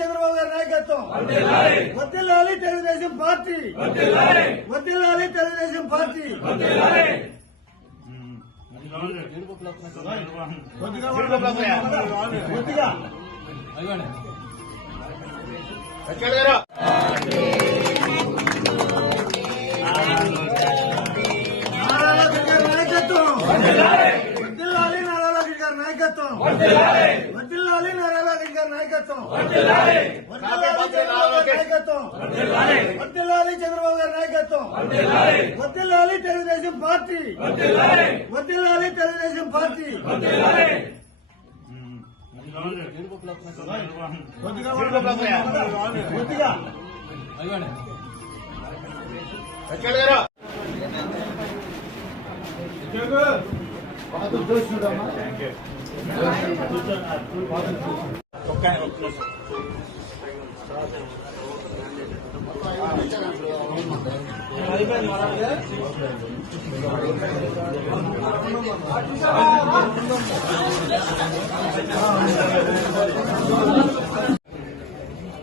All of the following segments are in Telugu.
చంద్రబాబు గారి నాయకత్వం, వర్ధిల్లాలి తెలుగుదేశం పార్టీ, వర్ధిల్లాలి తెలుగుదేశం పార్టీ. వర్ధిల్లాలి నారా లోకేష్ గారి నాయకత్వం, వర్ధిల్లాలి చంద్రబాబు గారి నాయకత్వం, వర్ధిల్లాలి తెలుగుదేశం పార్టీ, వర్ధిల్లాలి తెలుగుదేశం పార్టీ.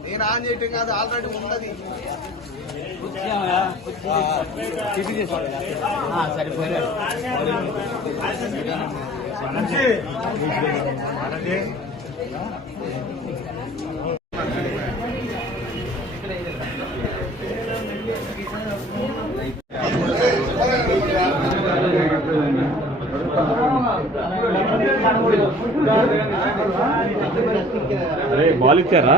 నేను ఆన్ చేయటం కాదు, ఆల్రెడీ ఉన్నది. సరిపోయారు. అరే బాల్ ఇచ్చారా?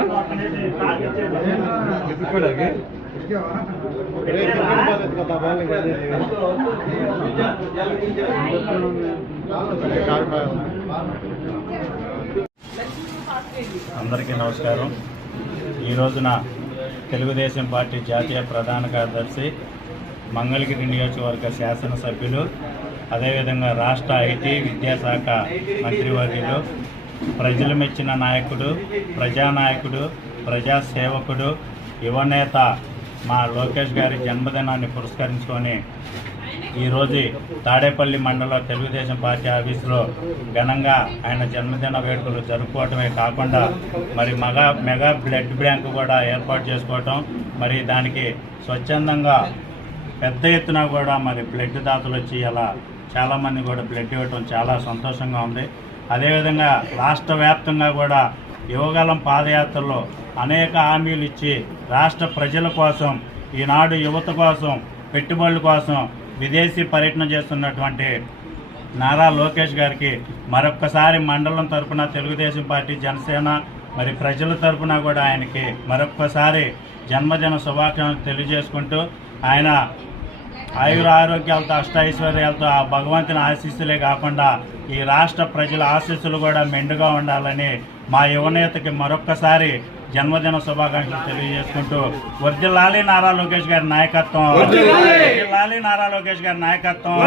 అందరికీ నమస్కారం. ఈ రోజున తెలుగుదేశం పార్టీ జాతీయ ప్రధాన కార్యదర్శి, మంగళగిరి నియోజకవర్గ శాసనసభ్యులు, అదేవిధంగా రాష్ట్ర ఐటీ విద్యాశాఖ మంత్రివర్యులు, ప్రజలు మెచ్చిన నాయకుడు, ప్రజానాయకుడు, ప్రజాసేవకుడు, యువనేత మా లోకేష్ గారి జన్మదినాన్ని పురస్కరించుకొని ఈరోజు తాడేపల్లి మండలం తెలుగుదేశం పార్టీ ఆఫీసులో ఘనంగా ఆయన జన్మదిన వేడుకలు జరుపుకోవటమే కాకుండా మరి మెగా బ్లడ్ బ్యాంక్ కూడా ఏర్పాటు చేసుకోవటం, మరి దానికి స్వచ్ఛందంగా పెద్ద ఎత్తున కూడా మరి బ్లడ్ దాతలు వచ్చి అలా చాలామంది కూడా బ్లడ్ ఇవ్వటం చాలా సంతోషంగా ఉంది. అదేవిధంగా రాష్ట్ర వ్యాప్తంగా కూడా యువగలం పాదయాత్రలో అనేక హామీలు ఇచ్చి రాష్ట్ర ప్రజల కోసం, ఈనాడు యువత కోసం, పెట్టుబడుల కోసం విదేశీ పర్యటన చేస్తున్నటువంటి నారా లోకేష్ గారికి మరొక్కసారి మండలం తరఫున తెలుగుదేశం పార్టీ, జనసేన మరి ప్రజల తరఫున కూడా ఆయనకి మరొక్కసారి జన్మదిన శుభాకాంక్షలు తెలియజేసుకుంటూ ఆయన ఆయుర ఆరోగ్యాలతో, అష్టైశ్వర్యాలతో ఆ భగవంతుని ఆశీస్సులే కాకుండా ఈ రాష్ట్ర ప్రజల ఆశీస్సులు కూడా మెండుగా ఉండాలని మా యువనేతకి మరొక్కసారి జన్మదిన శుభాకాంక్షలు తెలియజేసుకుంటూ వర్ధిల్లాలి నారా లోకేష్ గారి నాయకత్వం, వర్ధిల్లాలి నారా లోకేష్ గారి నాయకత్వం.